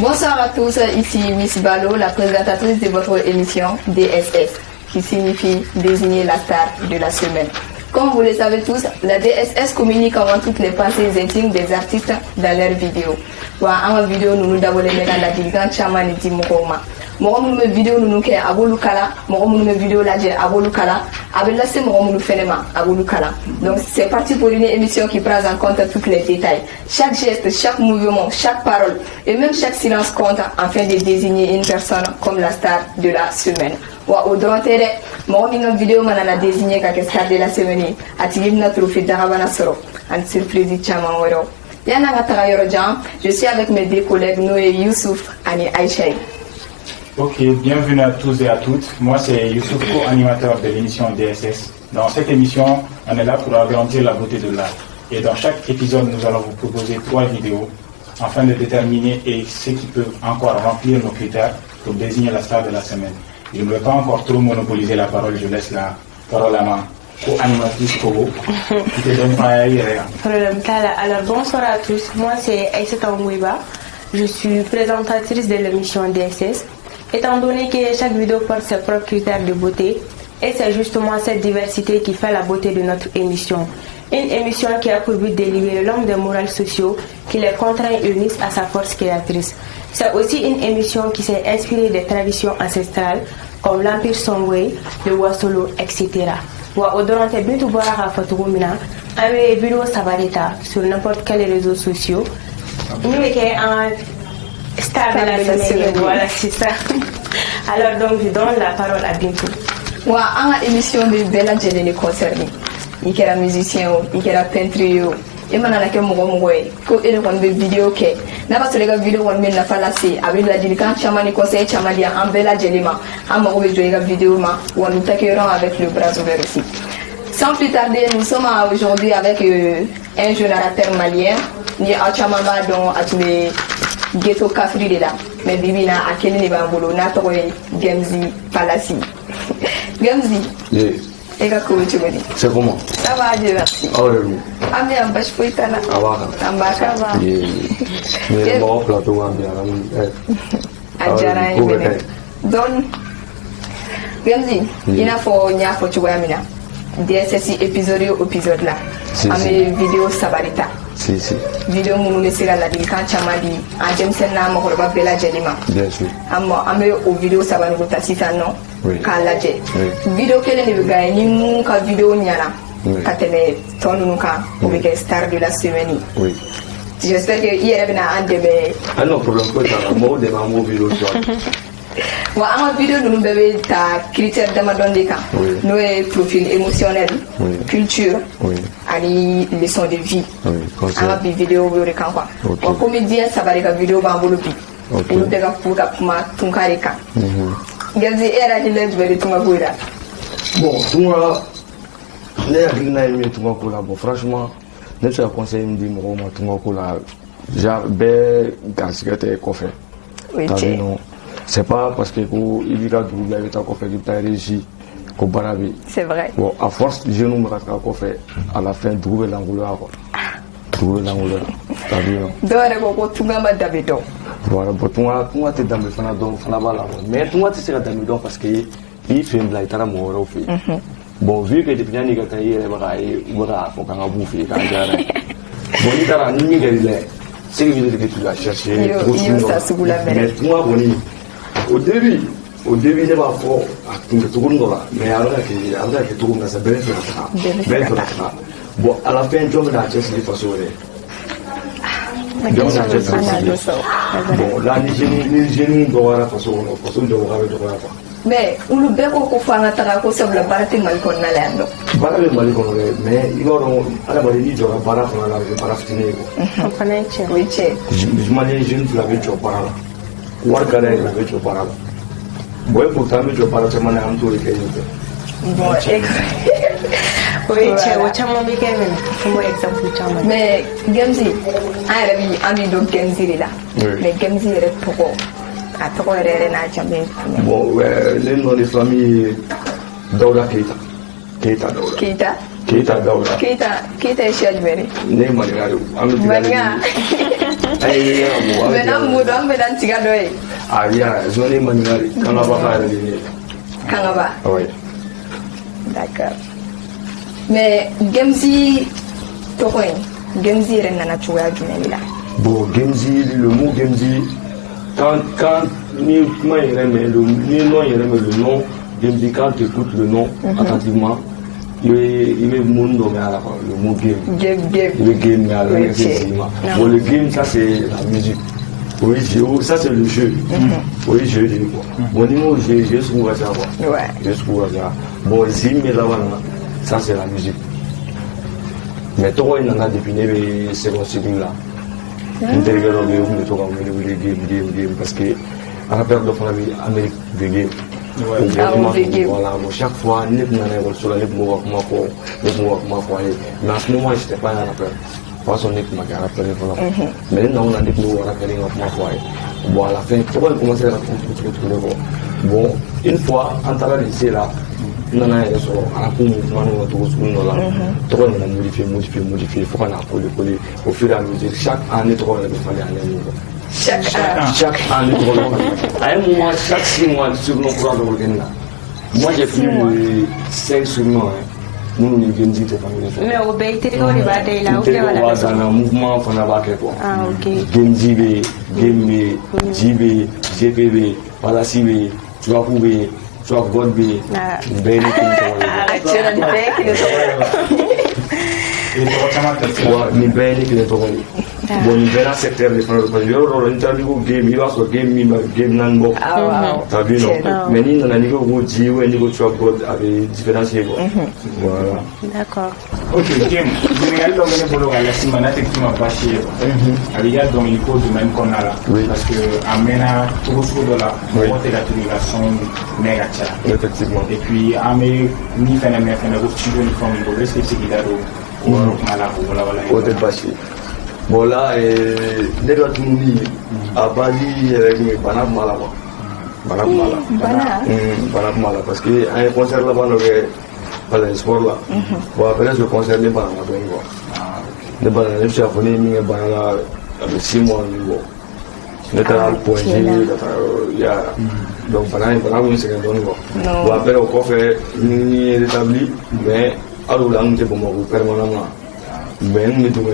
Bonsoir à tous, ici Miss Balo, la présentatrice de votre émission DSS, qui signifie désigner la star de la semaine. Comme vous le savez tous, la DSS communique avant toutes les pensées intimes des artistes dans leurs vidéos. Dans la vidéo, nous avons la diligence chamani di mokoma. Mohamed vidéo nous ke abolu kala, Mohamed vidéo la j'ai abolu kala, avec la c'est Mohamed phénomène abolu kala. Donc c'est parti pour une émission qui prend en compte tous les détails. Chaque geste, chaque mouvement, chaque parole et même chaque silence compte afin de désigner une personne comme la star de la semaine. Au droit-tere, Mohamed vidéo manana désigné comme star de la semaine. Atigi na trophée d'Arabana Soro, en surprise chaman wero. Yana ngata yoro jam, je suis avec mes deux collègues Noé Youssouf et Aïcha. Ok, bienvenue à tous et à toutes. Moi, c'est Youssouf, co-animateur de l'émission DSS. Dans cette émission, on est là pour agrandir la beauté de l'art. Et dans chaque épisode, nous allons vous proposer 3 vidéos afin de déterminer ce qui peut encore remplir nos critères pour désigner la star de la semaine. Je ne veux pas encore trop monopoliser la parole, je laisse la parole à ma co-animatrice Kobo qui te donne pas Alors, bonsoir à tous. Moi, c'est Aïssata Mouiba. Je suis présentatrice de l'émission DSS. Étant donné que chaque vidéo porte ses propres critères de beauté, et c'est justement cette diversité qui fait la beauté de notre émission. Une émission qui a pour but de libérer l'homme des morales sociaux qui les contraint et unissent à sa force créatrice. C'est aussi une émission qui s'est inspirée des traditions ancestrales comme l'Empire Songwe, le Wasolo, etc. Odorante Bintou Boara Fatoumina, avec vidéo Sabarita sur n'importe quel réseau social. Nous sommes star de la semaine, voilà, c'est ça. Alors donc, je donne la parole à Bintou. Moi, en émission de Bella Djele les concernés, il y a musicien, il y a peintre, et maintenant que moi, ko ele kon be vidéo ke na ba solega vidéo won men na falasi avec la dilikan chamani conseil chamali en Bella Djele ma amma ko be joyega vidéo ma won takeron avec le bras ouvert aussi. Sans plus tarder, nous sommes aujourd'hui avec un jeune orateur malien, ni a chamamba dont a tous les ghetto kafri de là, mais bibina a quel niveau bolo na to Gemzi Palasi. Gemzi. Yeah. Et comment tu me dis? C'est comment? Ça va, Dieu merci. Ah ouais, oui. Ah mais en bas je peux t'en Ah ouais. En bas ça va. Yeah. Mais bon plateau en bien. Ajara ibene. Donc Gemzi, il a faut nya faut tu vois mina. DSS épisode là. Ame vidéo sabarita. Si. Vidéo munu ne sera la di kan chamadi a Jameson na mo ko ba Bella Djele ma. Bien sûr. Ame o vidéo sabanu ko tasita non. Oui. Kalaje. Vidéo kele ne ga ni mu ka vidéo nyana. Ka tele tonu ka o be star de la semaine. Oui. J'espère que hier bina andebe. Ah non problème pas ça. Moi de ma mo vidéo toi. Wa ama vidéo nous bébé ta critère de madonde ka. No est profil émotionnel, culture, ani leçon de vie. Ama bi vidéo wori kan quoi. Wa comédien sabari ka vidéo ba mbolo bi. Nous de ka pour ka kuma tunkare ka. Gazi era de l'être tunga boira. Bon, tunga ne hakilina yemi tunga kula bon franchement ne se conseille me dire mo tunga kula ja be gasigate kofe. Oui, c'est pas parce que il y a du avec ta coffre du régie ko barabi. C'est vrai. Bon, à force je nous me rattrape coffre à la fin trouver l'angouleur quoi. Trouver l'angouleur. T'as vu non? Dore ko tunga ma dabido. Voilà, bon tunga te dambe fana donc fana bala. Mais tunga te sera dambe donc parce que il fait une blague tara mo ro fi. Bon, vu que depuis ni gata yere bara faut qu'on a bouffé quand jara. Bon, il tara ni gari là. C'est que vidéo que tu vas chercher. Mais moi boni. Au début, il va fort à tout le monde là. Mais alors que tout le monde ça bien fait ça. Bon, à la fin, je vais acheter cette façon là. Bon, là, les jeunes doivent la façon de voir. Mais on le bec au fanga tara ko sabla barate mal kon na lando. Barate mal kon mais il va ala bari ni jora bara fana la bara fitine ko. Fanache. Oui, che. Je m'allais jeune la veille au bara. War gare la veille au bara. Boy pourtant me bara chama na amto ke yote. Bon, oui, che o chama bi kemen. Como exemple chama. Mais Gemzi, arabi ami do Gemzi là. Mais Gemzi est trop. Bon, les noms de famille Daouda Keita Daouda. Keita Daouda. Keita est chez Algérie. Ne Mania. Maintenant, Moudon, maintenant, Tigadoy. Ah, il y a zone manuelle, Kanaba. Kanaba. Oui. D'accord. Mais Gemzi, Tokoin, Gemzi Renana Chouya Jumela. Bon, Gemzi, le mot Gemzi, quand ni moi il aime le nom, Gemzi, quand tu écoutes le nom attentivement, il est monde le mot game. Le game, bon, le game, ça c'est la musique. Oui, ça c'est le jeu. Oui, jeu de quoi. Bon, niveau je trouve ça quoi. Ouais. Je trouve ça. Bon, Zim et là, ça c'est la musique. Mais toi, il en a défini les secondes cycles là. Intérieur de game parce que à la période de l'Amérique de game. Voilà, chaque fois, les gens sur la libre, mais en ce moment, je n'étais pas à la période. Façon n'est pas à la période. Mais là, on a des mots à la période. Bon, à la fin, pourquoi commencer à raconter. Bon, une fois, en train de lycée là, on a un à la cour, on a modifié, il faut qu'on a collé au fur et à mesure. Chaque année, on a fait un niveau. Chaque année, à un moment, chaque 6 mois, sur nos programmes de là. Moi, j'ai pris 5 surnoms. Nous, nous Genzi, mais au Bété, on est battu là. Dans un mouvement, on a battu quoi. Ah, ok. Genzi, Gembe, JB, GPB, Palasibe, Tuakoube, Tuakgodbe, Béni, ni Béni, qui est bon, il verra secteur de France. Parce que l'interview game, il va sur game nango. T'as vu, non? Mais il y a un niveau où Dieu et niveau Tuakgod avaient différencié. Voilà. D'accord. Ok, game. Je vais vous dire que la semaine effectivement pas chier. Il y a donc il faut du même qu'on a là. Parce que amena tout ce de la montée la titulation négative. Effectivement. Et puis amé ni phénomène studio ni forme de c'est qui d'ado. Voilà. Peut-être pas chier. Bon là, dès que tu nous dis, à Bali, avec Banab Mala. Banab Mala, parce qu'il y a un concert là-bas, dans le sport là. Bon, après ce concert, il n'y a pas de il y a des gens qui ont fait 6 mois. Il y a un point G, donc Banab, c'est un bon niveau. Bon, après au coffre, il est rétabli, mais à l'oulang, c'est pour moi, permanemment. Mais nous devons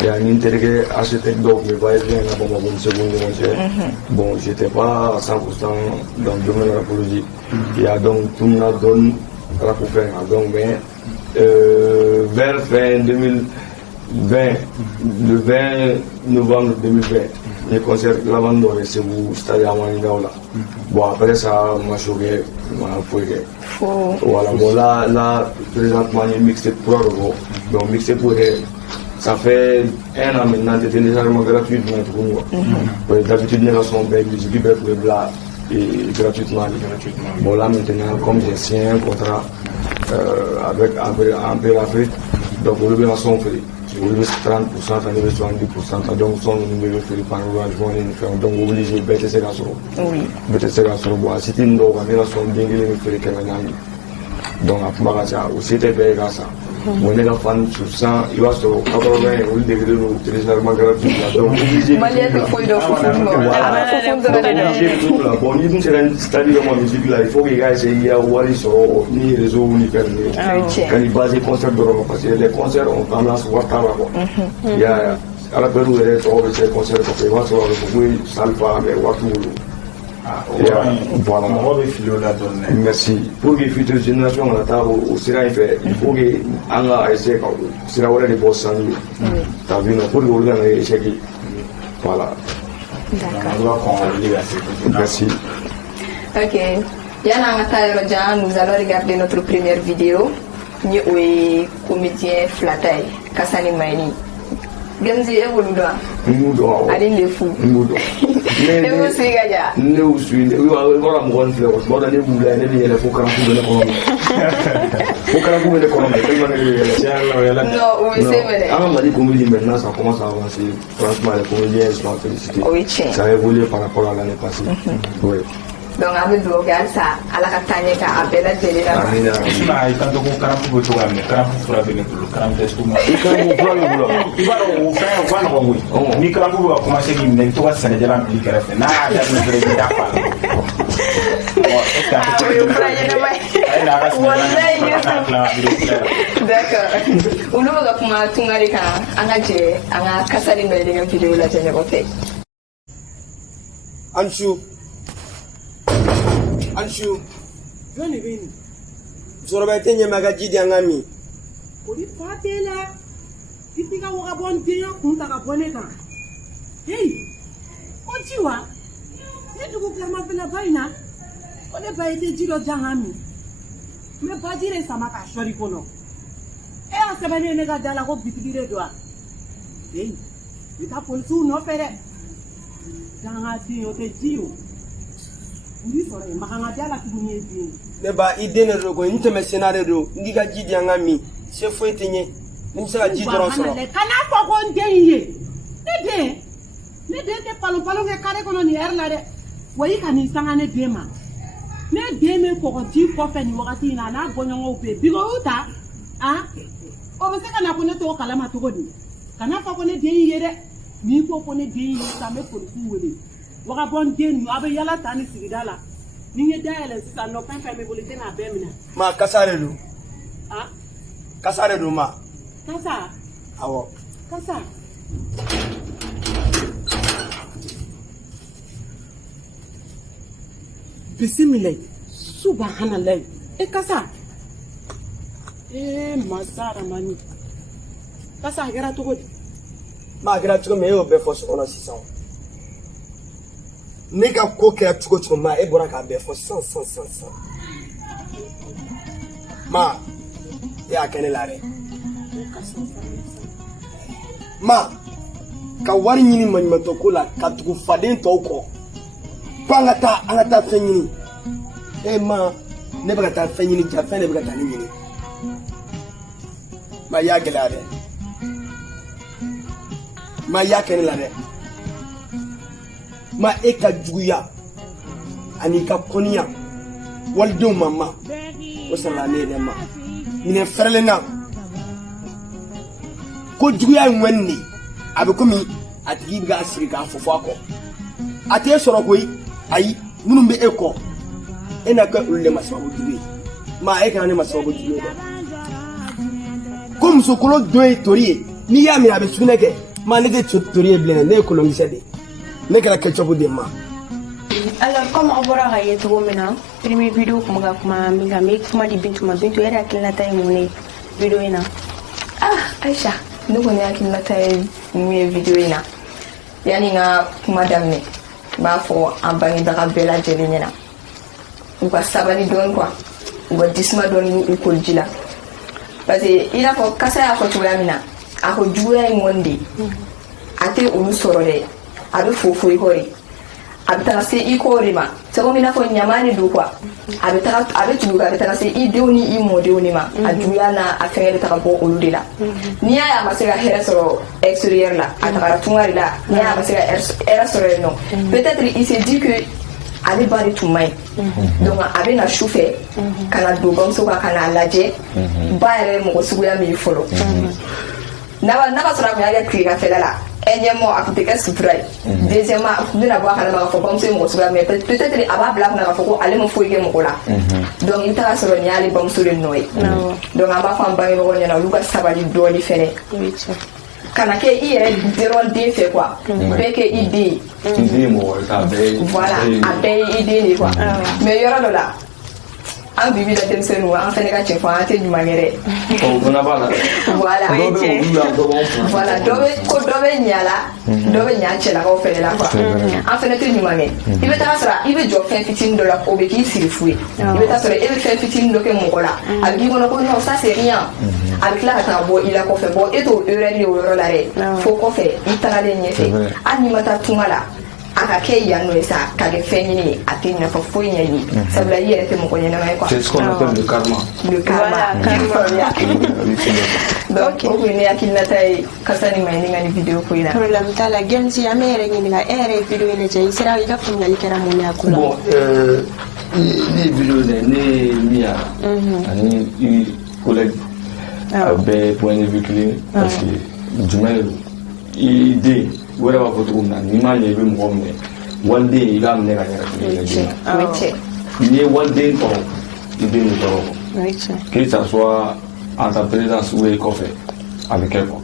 il y a un intérêt architecte donc mais pas bien là une seconde bon j'étais pas à 100% dans le domaine de la politique il y a donc tout le monde donne la conférence donc mais vers fin 2020 le 20 novembre 2020 le concert l'abandon c'est au stade Amaningao là bon après ça m'a choqué m'a fouillé voilà bon là présentement il mixé pour donc mixé pour ça fait 1 an maintenant c'est téléchargement gratuitement pour d'habitude les sont bien musique pour là et gratuitement bon là maintenant comme j'ai signé un contrat avec Ampère Afrique donc on le son fait on le 30% on le 70% donc son numéro fait par orange donc obligé bêter c'est gasoro bêter c'est gasoro bon si tu nous on est son bien il fait que donc à Magaza aussi c'était bien ça on est la fan sur 100 il va sur 80 on degré de téléchargement gratuit donc obligé bon il c'est un stade de musique là il faut que gars essayer à voir sur ni réseau ni permis quand il base concert de parce que les concerts on tendance à voir là il y a à la période où il est sur le concert qu'on fait voir sur le salva mais voir tout voilà. Merci. Pour que les futures générations on attend au Sira fait, il faut que on a essayé quand Sira aurait des boss sans lui. T'as vu pour que on ait échec. Voilà. D'accord. Merci. Ok. Yana Mata nous allons regarder notre première vidéo. Nous comédien Flatay Kassani Maini. Genzi evoluda. Mudo. Allez les fous. Mudo. Et vous suivez Gaja. Nous suivons. Oui, on va mourir fleur. Bon, dans les boules, les élèves faut qu'on coupe de l'économie. Faut qu'on coupe de l'économie. Non, oui, c'est vrai. Ah, on m'a dit comédie maintenant, ça commence à avancer. Franchement, les comédiens sont félicités. Oui, ça a évolué par rapport à l'année passée. Oui. donc a bɛ dugawu kɛ halisa ala ka taa ɲɛ ka a bɛɛ lajɛlen la sinon a ye kan to ko karamɔgɔ bɛ cogoya min na karamɔgɔ fura bɛ ne bolo karamɔgɔ tɛ sugu ma I karamɔgɔ fura b'i bolo i b'a dɔn o fɛn o ka nɔgɔn koyi ni karamɔgɔ bɛ ka commencer k'i minɛ i bɛ to ka sɛnɛjalan bili kɛrɛfɛ n'a y'a daminɛ dɔrɔn i bɛ taa fa la d'accord olu bɛ ka kuma tunga de kan an ka jɛ an ka kasa de minɛ ɲɔgɔn video lajɛ ɲɔgɔn fɛ Anshu. Joni bini. Zoroba tenye magaji di angami. Kodi fatela. Itika waka bon tinya kunta ka boneka. Hey. Ojiwa. Netu ko klama pela baina. Ode baite jiro jangami. Me bajire sama ka shori kono. E asebane nega dala ko bitigire doa. Hey. Ita polsu no fere. Janga ti ote jiro. Ne ba idene rogo nteme senare do ngiga jidi angami se foitenye nimsa jidi ron so kana ko ko ndeye ne de te palo ke kare kono ni erla de wayi kan sanga ne dema ne deme ko ko ti ko fe ni wakati na na gonyo pe bigo uta ah o be se kana ko ne to kala ma to godi kana ko ne de yere ni ko ne de yere ta me ko ku wele waka bon den abe yala tani sigidala ni nye daele sisa no pen me bolite na be mina ma kasare do ah kasare do ma kasa awo kasa bismillah subhanallah kasa masara mani kasa gara to godi ma gara to me yo be fo so na sisa ne ka ko kɛra cogo cogo ma e bɔra k'a bɛɛ fɔ san ma e y'a kɛ ne la dɛ ma ka wari ɲini maɲumantɔ ko la ka tugu faden tɔw kɔ ko an ka taa fɛn ɲini e ma ne bɛ ka taa fɛn ɲini ja fɛn de bɛ ka taa ne ɲini ma i y'a gɛlɛya dɛ ma i y'a kɛ ne la dɛ ma e ka juguya ani ka kɔniya walidenw ma o sarala ne yɛrɛ ma minɛ fɛrɛlen na ko juguya in ŋɔni de a bɛ komi a tigi bɛ k'a sigi k'a fɔfɔ a kɔ a t'e sɔrɔ koyi ayi minnu bɛ e kɔ e na kɛ olu de ma sababu jugu ye ma e kana ne ma sababu jugu ye dɛ ko musokolo dɔ ye tori ye n'i y'a minɛ a bɛ sugunɛ kɛ ma ne tɛ tori ye bilen ne ye kolonkisɛ de ne kɛra ketchup de ma. Alors comme on voit la yéto maintenant, première vidéo comme comment di Bintu ma Bintu yɛrɛ hakilinata ye mun ye vidéo in na. Aisha ne kɔni hakilinata ye mun ye vidéo in na yani n ka kuma daminɛ n b'a fɔ an bangebaga bɛɛ lajɛlen ɲɛna u ka sabali dɔɔni quoi u ka disuma dɔɔni n'u koliji la parce que i n'a fɔ kasa y'a fɔ cogoya min na a ko juguya in kɔni de a tɛ olu sɔrɔ dɛ a bɛ fo i kɔ de a bɛ taga se i kɔ de ma c'est comme i n'a fɔ ɲaman de don quoi a bɛ tugu a bɛ taga se i denw ni i mɔdenw de ma a juguya n'a a fɛngɛ bɛ taga bɔ olu de la n'i y'a ye a ma se ka hɛrɛ sɔrɔ extérieur la a tagara tunga de la n'i y'a ye a ma se ka hɛrɛ sɔrɔ yen nɔ peut-être il s'est dit que ale ba de tun man ɲi donc a bɛ na su fɛ ka na don bamuso kan ka n'a lajɛ ba yɛrɛ ye mɔgɔ suguya min ye fɔlɔ n'a ka sɔrɔ a tun y'a kɛ tilegafɛla la premièrement a tun tɛ kɛ sutura ye deuxièmement a tun bɛna bɔ a kalama k'a fɔ bamuso ye mɔgɔ suguya min ye peut-être a b'a bila a kunna k'a fɔ ko ale ma foyi kɛ mɔgɔ la donc i bɛ taga sɔrɔ nin y'ale bamuso de nɔ ye donc an b'a fɔ an bangebagaw ɲɛna olu ka sabali dɔɔni fɛnɛ kana kɛ i yɛrɛ dɔrɔn den fɛ quoi bɛɛ kɛ i den ye voilà a bɛɛ ye i den de quoi mais yɔrɔ dɔ la an bibi la denmisɛnninw an fɛnɛ ka cɛ fɔ an tɛ ɲuman kɛ dɛ voilà dɔ bɛ ɲa la dɔ bɛ ɲa cɛlakaw fɛnɛ la quoi an fɛnɛ tɛ ɲuman kɛ i bɛ taga sɔrɔ i bɛ jɔ fɛn fitinin dɔ la o bɛ k'i siri fu ye i bɛ taga sɔrɔ e bɛ fɛn fitinin dɔ kɛ mɔgɔ la a bɛ k'i kɔnɔ ko non ça c'est rien a bɛ tila ka taga bɔ i la kɔfɛ bon e t'o erreur ye o yɔrɔ la dɛ fo kɔfɛ i tagalen ɲɛfɛ hali n'i ma taa tunga la aka kɛ yan n'o ye sa k'a kɛ fɛn ɲini ye a tɛ nafa foyi ɲɛ ye sabula i yɛrɛ tɛ mɔgɔ ɲɛnama ye quoi. C'est ce qu'on appelle le karma. Le karma. Donc o kun ye ne hakilinata ye kasa ni ma ye ni ka ni vidéo ko in na. Problème t'a la Gemsi an bɛ yɛrɛ ɲininka e yɛrɛ ye vidéo in lajɛ i sera i ka faamuyali kɛra mun ye a ko la. Bon ne ye vidéo lajɛ ne ye Mia ani i collègue a bɛɛ point de vue kelen parce que jumɛn de don i den u yɛrɛ b'a fɔ cogo min na n'i m'a ɲɛ i bɛ mɔgɔ minɛ waliden i b'a minɛ ka ɲɛ ka tɛmɛ i ka den na. O ye tiɲɛ. N'i ye waliden tɔrɔ i den bɛ tɔrɔ que ça soit en ta présence ou i kɔfɛ a bɛ kɛ quoi.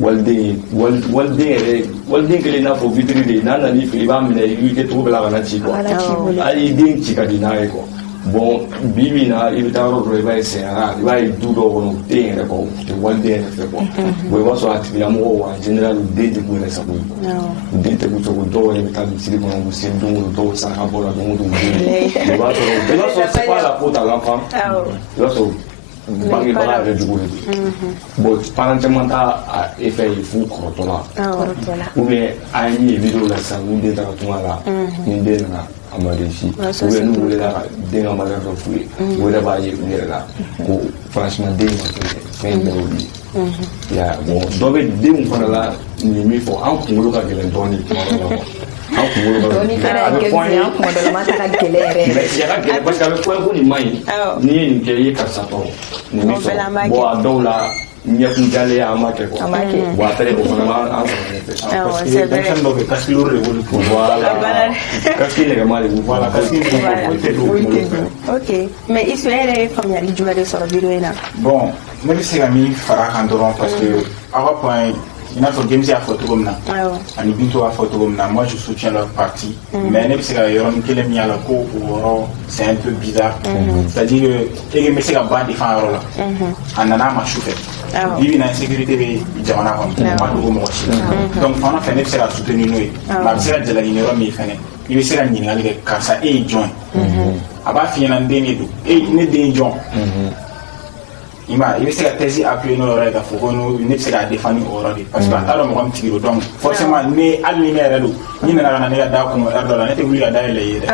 Waliden kelen n'a fɔ vitiri de n'a nan'i fɛ i b'a minɛ i kɛ cogo bɛɛ la ka na ci quoi. Hali i den ci ka di n'a ye quoi. Bon bi bi na i bɛ taa yɔrɔ dɔ i b'a ye sɛgɛnna i b'a ye du dɔw kɔnɔ u tɛ yen yɛrɛ quoi u tɛ waliden yɛrɛ fɛ quoi. Bon i b'a sɔrɔ a tigilamɔgɔw en général u den tɛ k'u yɛrɛ sago ye quoi. U den tɛ k'u sago ye dɔw yɛrɛ bɛ taa misiri kɔnɔ u seli don o don dɔw saraka bɔ la don o don u den. I b'a sɔrɔ c'est pas la faute à l'enfant. I b'a sɔrɔ bangebaga yɛrɛ jugu de don. Bon parents caman t'a effet ye f'u kɔrɔtɔ la ou bien an ye vidéo la sisan n'u den taara tunga la ni den nana a ma réussi ou bien n'u welela ka den ka malheur dɔ f'u ye u yɛrɛ b'a ye u yɛrɛ la ko franchement den ma fɛn bɛɛ y'olu ye. Bon dɔ bɛ denw fana la nin ye min fɔ an kunkolo ka gɛlɛn dɔɔnin tuma dɔ la quoi. An kunkolo ka gɛlɛn a bɛ fɔ an ye kuma dɔ la ma ta ka gɛlɛn yɛrɛ. mais a ka gɛlɛn parce que a bɛ fɔ ko nin ma ɲi n'i ye nin kɛ i ye karisa tɔɔrɔ nin bɛ sɔrɔ bon a dɔw la ɲɛkun jalen an ma kɛ quoi. Bon après o fana b'an sɔrɔ ɲɛfɛ. Parce que denmisɛnnin dɔw bɛ casque lourd de b'olu kun. Voilà casque nɛgɛma de b'u voilà casque foyi tɛ don u kunkolo fɛ. Ok mais i yɛrɛ ye faamuyali jumɛn de sɔrɔ vidéo in na. Bon ne bɛ se ka min fara a kan dɔrɔn parce que aw ka point i n'a fɔ Gemsi y'a fɔ cogo min na ani Bintu y'a fɔ cogo min na moi je soutiens leur parti mais ne bɛ se ka yɔrɔnin kelen min y'a la ko o yɔrɔ c'est un peu bizarre c'est-à-dire que e bɛ se ka ba défend yɔrɔ la a nana a ma su fɛ bi bi na insécurité bɛ jamana kɔnɔ o ma dogo mɔgɔ si la donc fana fɛ ne bɛ se ka soutenir n'o ye mais a bɛ se ka jalaki ni yɔrɔ min fɛnɛ i bɛ se ka ɲininkali kɛ karisa e ye jɔn ye a b'a f'i ɲɛna n den de don ne den ye jɔn i bɛ se ka thèse appuyer n'o yɔrɔ ye k'a fɔ ko ne bɛ se k'a défendre o yɔrɔ de parce que a t'a dɔn mɔgɔ min tigi don donc forcément hali ni ne yɛrɛ don n'i nana ka na ne ka da kɔnɔ heure dɔ la ne tɛ wuli ka da yɛlɛ i ye dɛ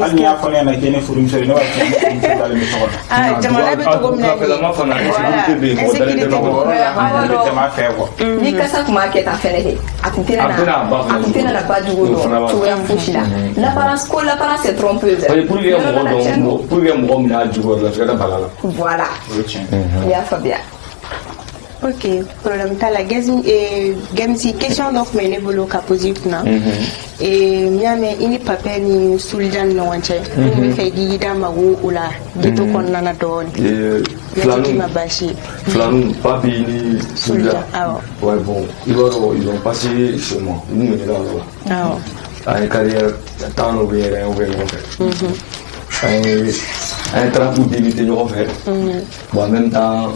hali ni y'a fɔ ne ɲɛna k'i ye ne furumuso ye ne b'a fɔ ne furumuso dalen bɛ tɔgɔ dɔn. Jamana bɛ cogo min na jama fɛ quoi. Ni kasa tun b'a kɛ tan fɛnɛ de a tun tɛna na ba jugu dɔn cogoya fosi la l'apparence ko l'apparence est trompeuse. pour que mɔgɔ min n'a jugu la f'i ka bala la. Voilà. I y'a faamuya. Ok problème t'a la Gemsi question dɔ tun bɛ ne bolo ka poser kunna n'i y'a mɛn i ni Papɛ ni Suljan ni ɲɔgɔn cɛ n bɛ fɛ i k'i da mago o la ghetto kɔnɔna na dɔɔnin. Flanou, Papi ni Suljan. Ouais bon ils ont passé chez moi ils m'ont mis là. A ye carrière temps dɔ bɛ yɛrɛ u bɛ ɲɔgɔn fɛ. An ye trapu débuté ɲɔgɔn fɛ bon en même temps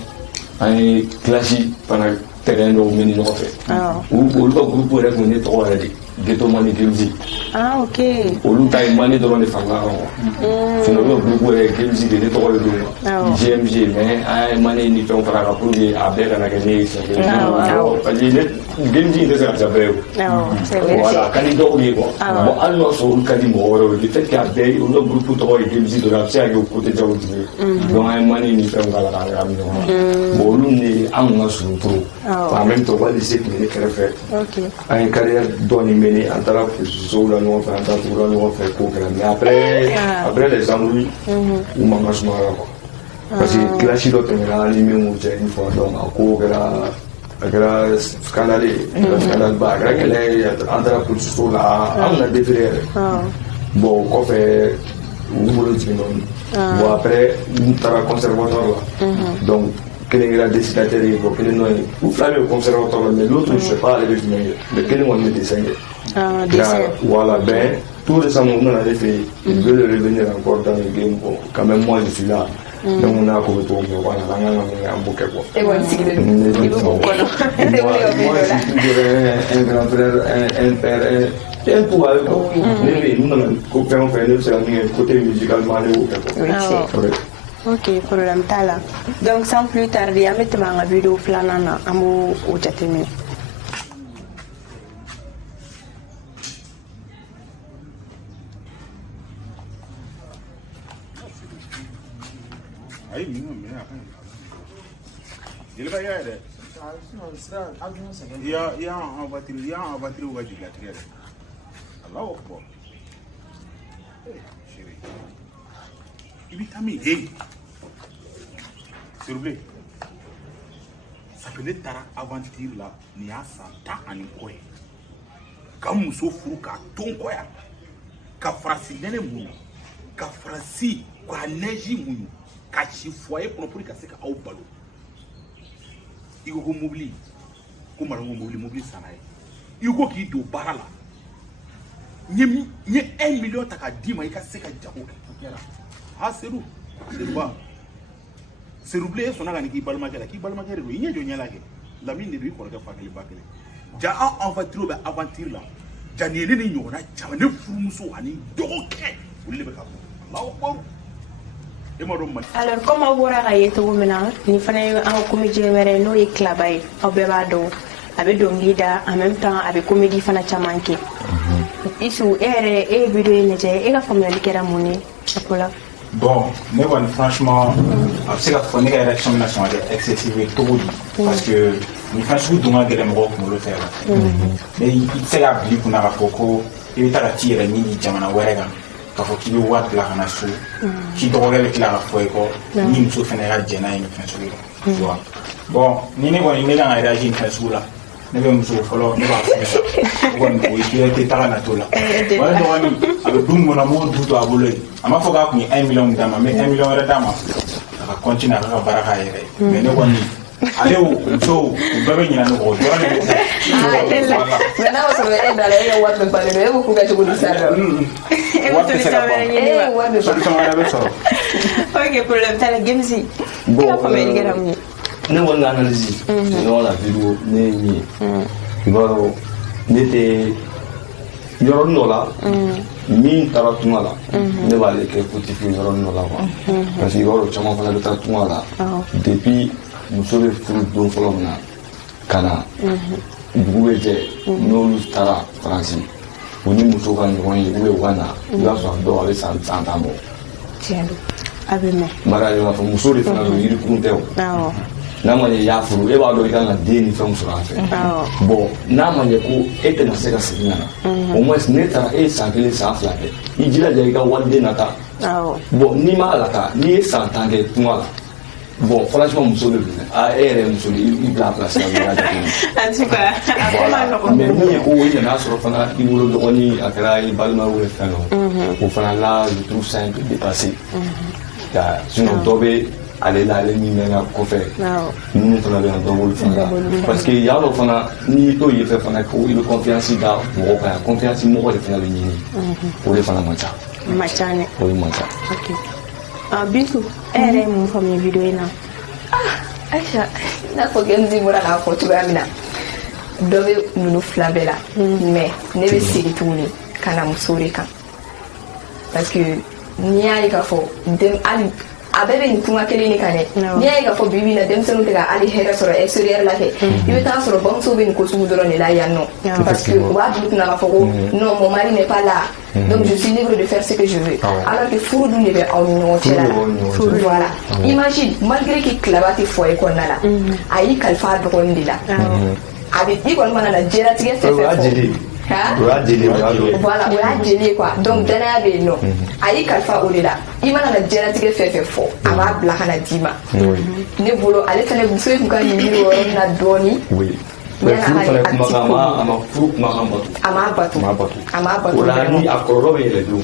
an ye classe fana terrain dɔw ɲini ɲɔgɔn fɛ olu ka groupe yɛrɛ tun ye ne tɔgɔ yɛrɛ de Ghetto Mani Gemsi. Olu ta ye Mani dɔrɔn de farala kan sinon olu ka groupe yɛrɛ Gemsi de ne tɔgɔ de don GMG mais an ye Mani ni fɛnw fara kan pour que a bɛɛ kana kɛ ne ye siɲɛ kelen parce que Gemsi tɛ se ka ca bɛɛ ye voilà a ka di dɔw ye quoi bon hali n'o sɔrɔ olu ka di mɔgɔ wɛrɛw ye le fait que a bɛɛ olu ka groupe tɔgɔ ye Gemsi dɔrɔn a bɛ se ka kɛ o côté jago tigi ye donc an ye Mani ni fɛnw k'a la k'a ɲagami ɲɔgɔn na bon olu ni an kun ka surun trop en même temps wali se tun ye ne kɛrɛfɛ an ye carrière dɔɔnin mené an taara sow la ɲɔgɔn fɛ an taara tugu la ɲɔgɔn fɛ ko kɛra mais après les embrouilles u mankan sumayara quoi parce que classe dɔ tɛmɛna an ni min cɛ une fois donc a kɛra scandale scandale ba a kɛra kɛlɛ ye an taara police sow la an na défilé yɛrɛ bon kɔfɛ u bolo jigin dɔɔnin bon après n taara conservatoire la donc kelen kɛra dessinateur ye bon kelen dɔ ye u fila bɛ conservatoire la mais l'autre je sais pas ale bɛ jumɛn kɛ mais kelen kɔni bɛ dessin kɛ voilà ben tout récemment u nana ne fɛ yen ils veulent revenir encore dans le game bon quand même moi je suis là donc on a comme tout mais voilà an kan ka mun kɛ an b'o kɛ quoi. E kɔni sigilen don i bɛ k'o kɔnɔ i tɛ wuli o vidéo la. moi je suis toujours un grand frère un père un tout avec quoi ne bɛ yen n'u nana ko fɛn o fɛn ne bɛ se ka min kɛ côté musicalement ne b'o kɛ quoi. Ok, problème t'a la. Donc sans plus tarder, an bɛ tɛmɛ an ka vidéo filanan na an b'o jateminɛ. Il va y aller. Il y a un batterie ou va-t-il la tirer. Allah au revoir. Chérie. Il est ami. Hey. S'il vous plaît. Ça peut être ta aventure là. Ni a santa ani quoi. Comme nous souffrons qu'à ton quoi. Qu'à frassi nene mounou. Qu'à frassi qu'à neige mounou. Qu'à chifoyer pour nous casser qu'à au ballon. Il faut mobili. Comment on mobili ça là. Il faut qu'il do barala. Ni 1 million taka dima il casse qu'à jago. Ah c'est où? C'est pas. C'est oublié son agani qui balma kela. Qui balma kela. Il y a Jonia là. La mine de lui pour le faire le bac. Ja en voiture ba aventure là. Ja ni ni nyona ja ne fumuso ani doke. Vous le beka. Allah alors comment vous avez tout maintenant ni fana en comédie mere no e clabay obebado abe dongida en même temps avec comédie fana chamanke isu ere e vidéo ne je e ga famille likera moni apola bon mais bon franchement c'est la fois la réaction nationale excessive trop parce que ni franchement donga gele mo ko le faire mais il c'est la vie pour na foko il ta la tire ni jamana werega ka fo ki wa la kana su ki dogole le kila fo ko ni muso fene ga jena ni fensu tu vois bon ni ne ko ni ga na réagir fensu la ne be muso folo ne ba fo ko ko ki te ta na to la wala do ni abe dum mo na mo du to abule ama fo ga ko ni 1 million dama mais 1 million re dama ka continue ka baraka yere mais ne ko ni allez so bébé ni na no ko do ni mais na so e dale e wa be pale be ko ga ko di sa ok problème t'as la gamesi bon ne on analyse non la vidéo ni bon n'était yoro no la min taratuma la ne va aller que petit fille yoro no la parce que yoro chama fana de taratuma la depuis nous sommes fruit don folomna kana dugu je no tara français oni muso ka ɲɔgɔn ye u bɛ wana i b'a sɔrɔ dɔw a bɛ san tan bɔ tiɲɛ don a bɛ mɛn mara ye b'a fɔ muso de fana don yirikun tɛ o n'a ma ɲɛ i y'a furu e b'a dɔn i kan ka den ni fɛnw sɔrɔ a fɛ bon n'a ma ɲɛ ko e tɛna se ka segin ka na au moins ne taara e ye san 1 san 2 kɛ i jilaja i ka waliden nata bon n'i ma ala ta n'i ye san 10 kɛ tunga la bon franchement muso de filɛ e yɛrɛ muso de i bila place la i y'a jateminɛ en tout cas mais min ye ko i nan'a sɔrɔ fana i wolo dɔgɔnin a kɛra i balima ou fɛn dɔ o fana la je trouve ça un peu dépassé sinon dɔ bɛ ale la ale min bɛ n ka kɔfɛ minnu fana bɛ na dɔ b'olu fana la parce que y'a dɔn fana n'i t'o ye fɛ fana ko i bɛ confiance da mɔgɔ kan yan confiance mɔgɔ de fana bɛ ɲini o de fana man ca ne o de man ca bisu e yɛrɛ ye mun faamuya vidéo in na Aïcha n'a fɔ Gemzi bɔra k'a fɔ cogoya min na dɔ bɛ ninnu fila bɛɛ la mais ne bɛ segin tuguni ka na muso de kan parce que n'i y'a ye k'a fɔ hali a bɛɛ bɛ nin kuma kelen de kan dɛ n'i y'a ye k'a fɔ bi bi in na denmisɛnninw tɛ ka hali hɛrɛ sɔrɔ extérieur la kɛ i bɛ taa sɔrɔ bamuso bɛ nin ko sugu dɔrɔn de la yan nɔ parce que u b'a bila kunna k'a fɔ ko non mon mari n'est pas là donc je suis libre de faire ce que je veux alors que furu dun de bɛ aw ni ɲɔgɔn cɛ la voilà imagine malgré que tilaba tɛ foyer kɔnɔna la a y'i kalifa a dɔgɔnin de la a bɛ i kɔni mana na diɲɛlatigɛ fɛn fɛn fɔ voilà o y'a jeli ye quoi donc danaya bɛ yen nɔ a y'i kalifa o de la i mana na diɲɛlatigɛ fɛn fɛn fɔ a b'a bila ka na d'i ma ne bolo ale fana muso in tun ka nin yiri o yɔrɔ min na dɔɔni a m'a bato o la ni a kɔlɔlɔ bɛ yɛlɛ denw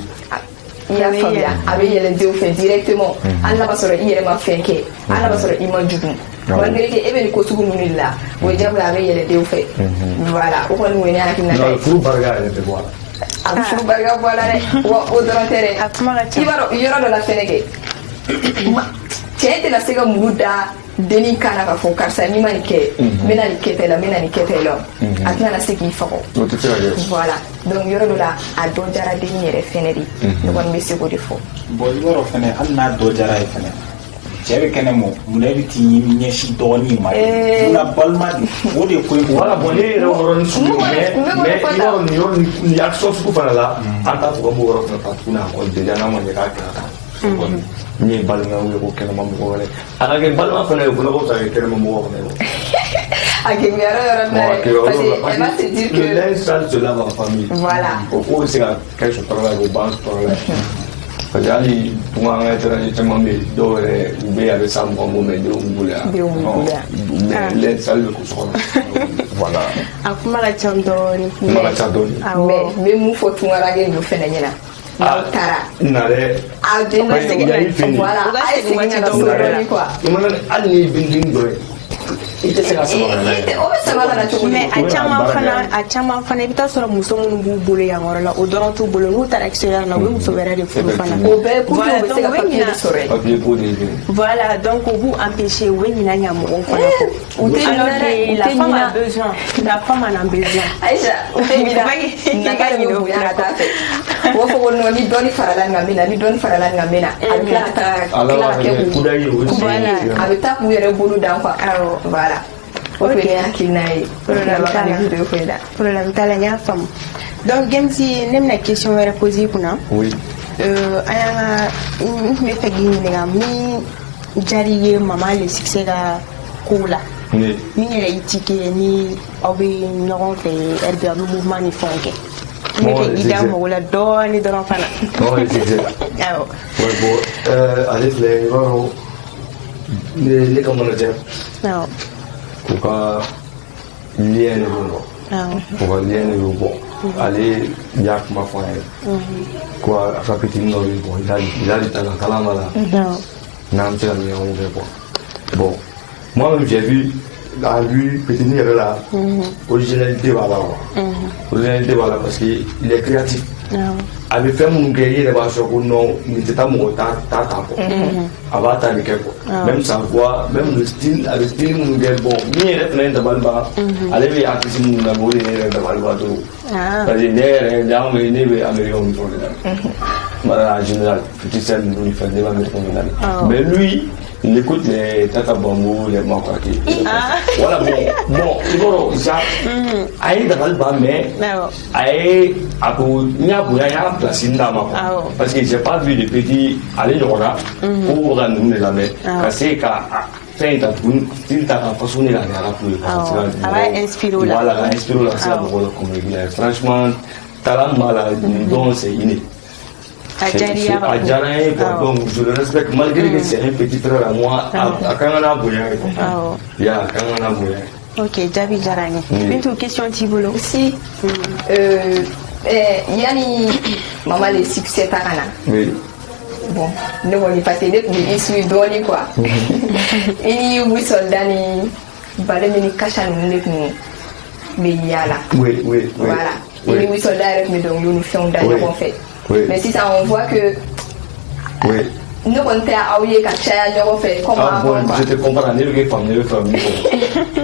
i y'a faamuya a bɛ yɛlɛ denw fɛ directement hali n'a b'a sɔrɔ i yɛrɛ ma fɛn kɛ hali n'a b'a sɔrɔ i ma jugu malgré que e bɛ nin ko sugu ninnu de la o ye diyagoya a bɛ yɛlɛ denw fɛ voilà o kɔni o ye ne hakilina ye furu barika yɛrɛ tɛ bɔ a la a bɛ furu barika bɔ a la dɛ wa o dɔrɔn tɛ dɛ i b'a dɔn yɔrɔ dɔ la fɛnɛ kɛ cɛ tɛna se ka muru da dennin kan na k'a fɔ karisa n'i ma nin kɛ n bɛna nin kɛ ta la n bɛna nin kɛ ta la a tɛna se k'i faga voilà donc yɔrɔ dɔ la a dɔ jara dennin yɛrɛ fɛnɛ de ne kɔni bɛ se k'o de fɔ bon i b'a dɔn fɛnɛ hali n'a dɔ jara ye fɛnɛ cɛ bɛ kɛnɛ mɔ munna i bɛ t'i ɲɛsin dɔgɔnin ma munna balima de o de ye ko in voilà bon ne yɛrɛ yɔrɔnin sugu mais i b'a dɔn nin action sugu fana la an t'a fɔ ka b'o yɔrɔ fana ta tuguni encore déjà n'a ma ɲɛ k'a kɛra tan Ni balma ko kɛnɛma mɔgɔ wɛrɛ a ka kɛ balima fana ye fɔlɔ ko sa kɛnɛma mɔgɔ fana A que mi parce qu'elle va se dire que l'instant se lave en famille. Voilà. Au cours de quelque chose par là, au banc par là. Parce que ali pour un étranger mais do be avec ça mon moment de mais l'instant le coup voilà. Akuma la chandoni. Mais mu fo tungara ge no fena nyina. Tara. Nare. A de na se voilà. Ai se nyina do quoi. Imana ali binding do. Ite se ka sabara la. O be sabara la cogo. Mais a caman fana i bɛ taa sɔrɔ muso minnu b'u bolo yan yɔrɔ la o dɔrɔn t'u bolo n'u taara extérieur la u bɛ muso wɛrɛ de furu fana. O bɛɛ pour que u bɛ se ka papier de sɔrɔ. Papier pour des. Voilà donc u b'u empêcher u bɛ ɲina ɲamɔgɔw fana kɔ. Alors que la femme a besoin, la femme en a besoin. Aïcha, o tɛ ɲina naka de bɛ bonya ka taa fɛ. U b'a fɔ ko non ni dɔɔni farala nin kan min na ni dɔɔni farala nin kan min na a bɛ tila ka kɛ k'u a bɛ taa k'u yɛrɛ bolo dan quoi. Voilà. Problème t'a la n y'a faamu donc Gemsi ne bɛna question wɛrɛ poser i kunna an y'an ka n tun bɛ fɛ k'i ɲininka min diyara i ye maman le succès ka kow la min yɛrɛ i ti kɛ ni aw bɛ ɲɔgɔn fɛ RB a bɛ mouvement ni fɛnw kɛ n bɛ fɛ k'i da mago la dɔɔni dɔrɔn fana awɔ ale filɛ i b'a dɔn ne ka manager awɔ u ka lien de b'o u ka lien de b'o bɔ ale y'a kuma fɔ an ye ko a ka fitinin dɔ bɛ bɔ il a du talent kalan b'a la n'an bɛ se ka ɲɔgɔn kɛ quoi bon moi même j'ai vu à lui fitinin yɛrɛ la originalité b'a la quoi originalité b'a la parce que il est créatif a bɛ fɛn minnu kɛ i yɛrɛ b'a sɔrɔ ko non nin tɛ taa mɔgɔ ta kɔ a b'a ta de kɛ quoi même sa voix même le style a bɛ style minnu kɛ bon min yɛrɛ fana ye dabaliba ale bɛ artiste minnu na o de ye ne yɛrɛ dabaliba trop parce que ne yɛrɛ ne bɛ américain ni fɛnw de la en général futisɛr ninnu ni fɛn ne bɛ américain de la mais lui il écoute les Tata Bambo, les Makwaki. Voilà, bon, il faut ça. Aïe, dabaliba mais aïe, il y a placé dans ma parce que j'ai pas vu de petits aller là pour nous les amis parce que fait ta style ta façon de la pour inspirer voilà inspirer la ça comme franchement talent malade donc c'est inné Adjaraye donc je le respecte malgré que c'est un petit frère à moi à Kangana Bouya ya Kangana Bouya. Ok, Jabi Jarani. Une question Tibolo. Si yani maman les succès takana. Oui. Bon, nous on est passé depuis ici doni quoi. Et vous soldats ni balé ni kashan ni mais yala. Oui. Voilà. Et vous soldats avec nous donc nous faisons d'ailleurs en fait. Oui. Mais si ça on voit que nous on t'a envoyé qu'à chercher on fait comment je te comprends ne veux pas famille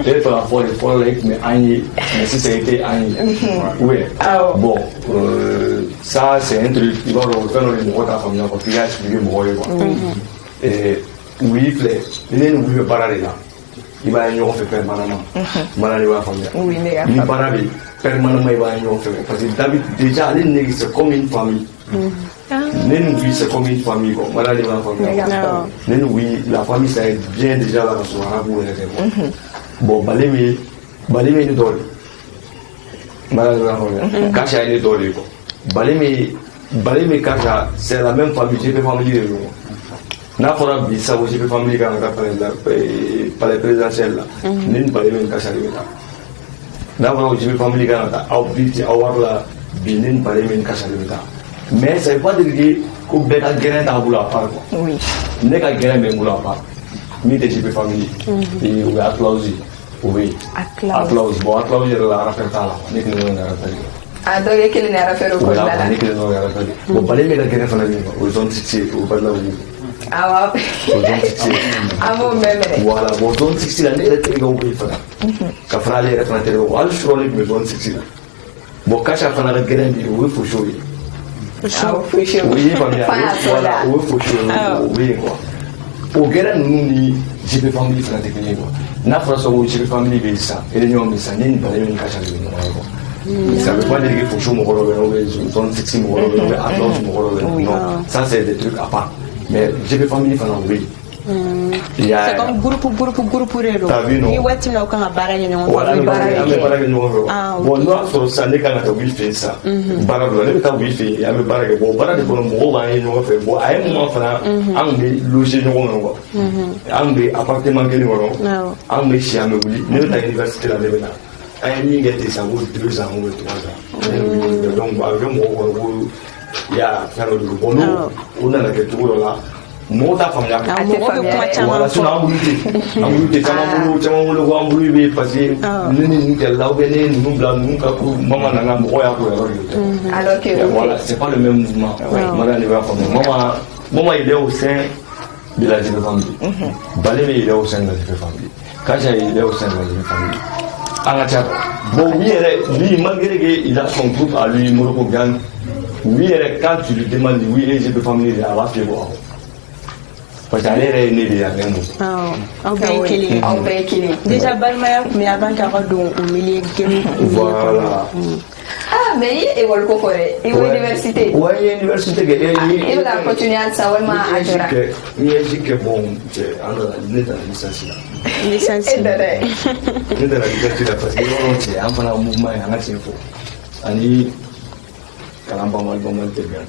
et pour la fois mais mais si ça a été oui bon ça c'est un truc il va refaire le mot ta famille parce qu'il y a expliqué moi quoi et oui il nous veut parler là il va y avoir fait permanemment malade va famille oui mais il parle permanemment il va y avoir fait parce que David déjà les c'est comme une famille Même oui, c'est comme une famille. Voilà les familles. Même oui, la famille, ça est bien déjà là dans son arabe. Bon, Balémé nous donne. Voilà la famille. Kacha est donné. Balémé Kacha, c'est la même famille. J'ai fait famille de nous. N'a pas de ça, j'ai fait famille quand on a par les présidentielles là. Même Balémé Kacha est là. N'a pas de famille quand on a avoir la Binin Balémé Kacha est là. Mais ça ne veut pas dire que vous avez gagné dans la part. Oui. Vous n'avez pas gagné dans la part. Mais vous avez famille. Et vous avez applaudi. Oui. Applaudi. Bon, applaudi, vous avez fait ça. Vous avez fait ça. Ah, donc, quel est le fait au Voilà, vous avez fait ça. Vous avez fait ça. Vous avez fait ça. Vous avez fait ça. Ah, ah bon, même. Voilà, vous avez fait ça. Vous avez fait ça. Vous avez fait ça. Vous avez fait ça. Vous avez fait ça. Bon, quand tu as fait ça, vous avez fait ça. Oui, voilà, oui, quoi. Au Guérin, nous, ni j'ai famille fanatique, quoi. N'a pas où j'ai famille, ça, et les gens, ça n'est pas les mêmes cachats de ça veut pas dire qu'il faut jouer mon rôle, non, ça c'est des trucs à part. mais GP famille fana oui. C'est comme groupe réseau. Ni wati na kan bara ni on bara ke no bon no so sa ne kan ta wi fe sa bara do ne ta wi fe ya me bara ke bo bara de bon mo ba ni no fe bo ay mo fana an be loger no ngo an be appartement ke ni ngo an be chi am wuli ne ta université la lebena ay ni ngete sa wo 2 ans ou 3 ans donc ba je mo wo ya faire du bon no on a la que tout là mota famille wala suna amulute chamamulu ko ambulu be passé nini tel là ou bien nous blanc nous ka ko mama nanga mo ya ko alors que voilà c'est pas le même mouvement madame ne va pas maman il est au sein de la famille balé il est au sein de la famille Kaja il est au sein de la famille Angacha bon lui malgré qu'il a son groupe à lui Morocco Gang oui quand tu lui demandes oui les de famille il va faire voir parce qu'elle est née de la même déjà Balmaya mais avant qu'elle soit au milieu voilà ah mais il est au Corée il est à l'université ouais université il va continuer à savoir ma agera il est que bon alors il est dans la licence licencié il est dans la licence parce que c'est un peu un mouvement un assez fort ani kalamba mal te bien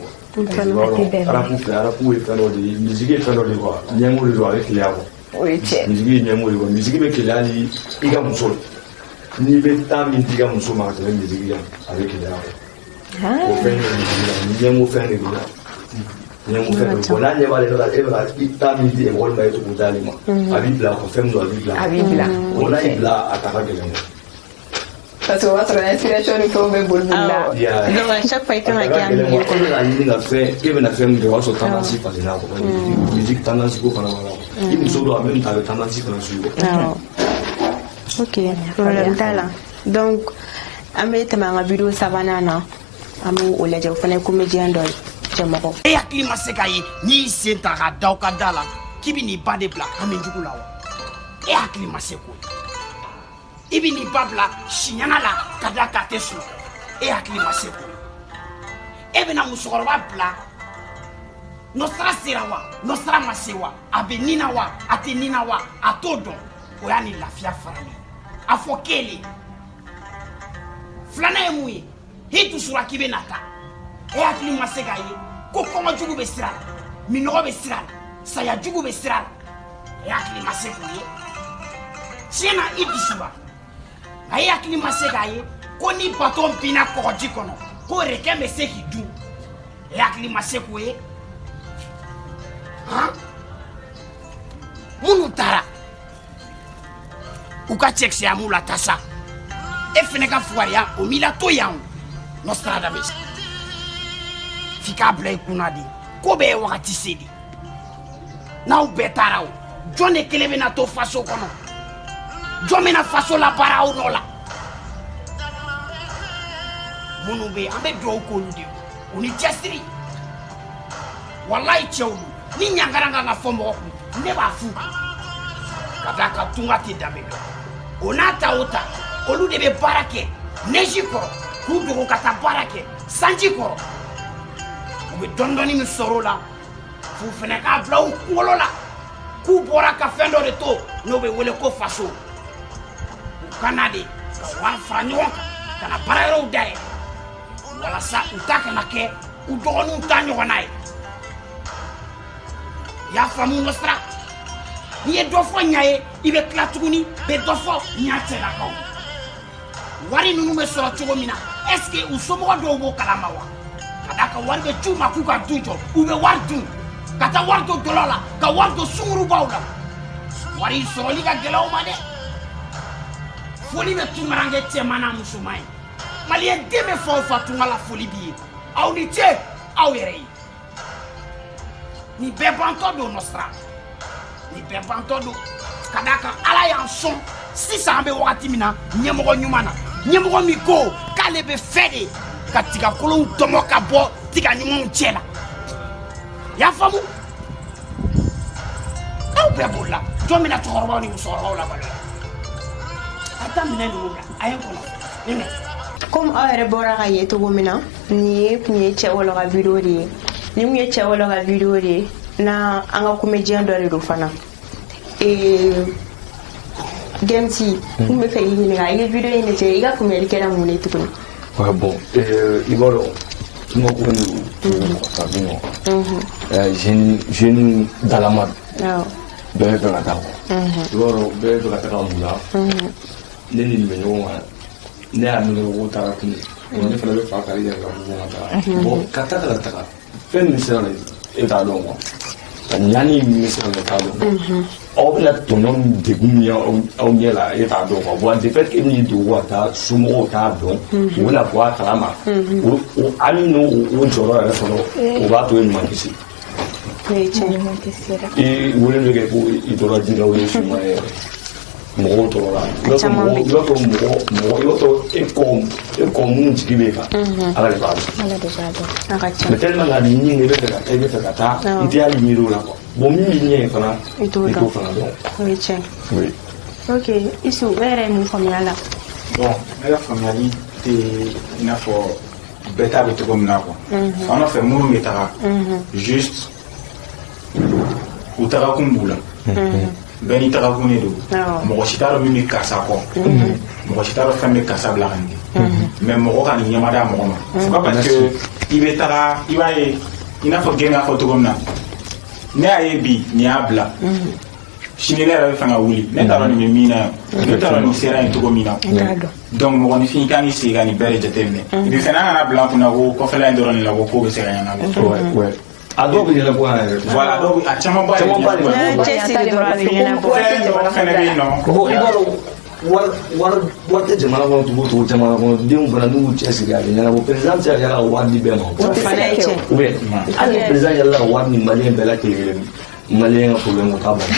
arapu e fɛn dɔ de ye musique ye fɛn dɔ de quoi ɲɛngo de don ale keleya quoi o ye tiɲɛ musique ye ɲɛngo de quoi musique bɛ keleya ni i ka muso n'i bɛ temps min di i ka muso ma ka tɛmɛ musique kan a bɛ keleya quoi o fɛn de musique la ni ɲɛngo fɛn de don ɲɛngo fɛn de don n'a ɲɛ b'ale la e bɛ ka i temps min di ekɔli ma e t'o d'ale ma a b'i bila quoi fɛn min don a b'i bila o n'a y'i bila a ta ka gɛlɛn quoi. Parce que votre inspiration il faut me bouger là. Donc à chaque fois qu'il y a un gars qui a une affaire, qui veut faire une démarche au tendance parce que là, musique tendance pour faire la. Il nous sauve même dans le tendance pour la. Ok, problème là. Donc, amé tamanga vidéo savana na. Amu oleje ufanya comédien dol. Jamako. E akili masekaye ni senta ga dauka dala. Kibi ni bade bla amenjuku lawa. E akili maseko. Ibi ni babla shinyana la kada katesu e akili maseko ebe na musokoroba bla nostra sirawa nostra masewa abenina wa atenina wa atodo oyani lafia farani afokele flana emui hitu sura kibe nata e akili maseka ye ko kongo jugu be sira minogo be sira saya jugu be sira e akili maseko ye sina ibisuba ayi akili maseka ye ko ni baton bina koji kono ko reke me se ki du e akili maseko ye ha munu tara uka check ya mula tasa e fene ka fuaria o mila to yan Nostradamus fika blay kunadi ko be wakati sedi na u betarao jone kelebe na to faso kono jomena faso la para o nola munu be ambe do ko ndi uni jasri wallahi chewlu ni nyangaranga na fombo ko ne ba fu kadaka tunga ti damedo onata ota olu de be barake nejiko ku do kata barake sanjiko o be dondoni mi sorola fu fene ka blau kolola ku bora ka fendo de to no be wele ko faso kanade ka wan franyo kana parero dai wala sa utaka na ke u donu tanyo nai ya famu nostra ni e dofo nyae ibe klatuguni be dofo nyaate na ko wari nunu me soro chugo mina est-ce que u somo do go kalama wa kadaka wari be chuma ku ka tujo u be wardu kata wardo dolola ka wardo sunguru bawla wari soro liga gelaw ma de foli be tumarange temana musumai malien deme fo fatunga la foli bi aw ni che aw yere ni bebanto do nostra ni bebanto do kadaka ala ya son si sa be wakati mina nyemogo nyumana nyemogo miko kale be fede katika kolon tomoka bo tika nyumo chela ya famu aw be bola domina toroba ni musoro la bala atamina ni ayen kono nime comme aure bora ye to gomina ni che wala ga vidéo de ni mu che wala ga vidéo de na an ka comédien dɔ de don fana Gemsi mun bɛ fɛ k'i ɲininka i ye video in lajɛ i ka faamuyali kɛra mun ye tuguni ouais bon i b'a dɔn tuma ko ni ka bin jeune dalama bɛɛ bɛ fɛ ka taa i b'a dɔn bɛɛ bɛ fɛ ka taga mun na ne ni nin bɛ ɲɔgɔn kan ne y'a miiri ko taara tuguni ne fana bɛ fa kari yɛrɛ ka ɲɔgɔn ka taga bon ka taga fɛn min sera e t'a dɔn quoi ka ɲani min sera e t'a dɔn aw bɛna tɔnɔ degun min aw ɲɛ la e t'a dɔn quoi bon de fait que min don wa taa somɔgɔw t'a dɔn u bɛna bɔ a kalama hali n'o jɔyɔrɔ yɛrɛ fɔlɔ o b'a to e ɲuman kisi i wele bɛ kɛ ko i tora ji la o ye suma ye mɔgɔw tɔɔrɔ la i b'a fɔ i b'a fɔ e kɔ minnu jigi bɛ kan ala de b'a dɔn mais tellement que nin ɲin i bɛ fɛ ka taa i tɛ hali miiri o la quoi bon min b'i ɲɛ fana i t'o fana dɔn o ye tiɲɛ oui ok Isu e yɛrɛ ye mun faamuya a la bon ne ka faamuyali tɛ i n'a fɔ bɛɛ ta bɛ cogo min na quoi fan dɔ fɛ minnu bɛ taga juste u tagakun b'u la bɛɛ n'i tagakun de don mɔgɔ si t'a dɔn min bɛ karisa kɔ mɔgɔ si t'a dɔn fɛn bɛ karisa bila ka nin kɛ mais mɔgɔ ka nin ɲɛmada mɔgɔ ma c'est pas parce que i bɛ taga i b'a ye i n'a fɔ gɛn y'a fɔ cogo min na ne y'a ye bi nin y'a bila sini ne yɛrɛ bɛ fɛ ka wuli ne t'a dɔn nin bɛ min na yan ne t'a dɔn nin sera yen cogo min na donc mɔgɔninfin i kan k'i sigi ka nin bɛɛ de jateminɛ et puis fɛnɛ an kana bila an kunna ko kɔfɛla in dɔrɔn de la ko ko bɛ se ka ɲɛnabɔ a dɔw bɛ yɛlɛbɔ a yɛrɛ voilà donc a caman ba de caman ba de fɛn dɔ fɛnɛ bɛ yen nɔ ko i b'a dɔn wari tɛ jamana kɔnɔ cogo o cogo jamana kɔnɔ denw fana n'u cɛ sigi a bɛ ɲɛnabɔ président bɛ se ka yala ka wari di bɛɛ ma ou bien hali ni président yala ka wari ni maliyɛn bɛɛ la kelen maliyɛn ka problème ko k'a ban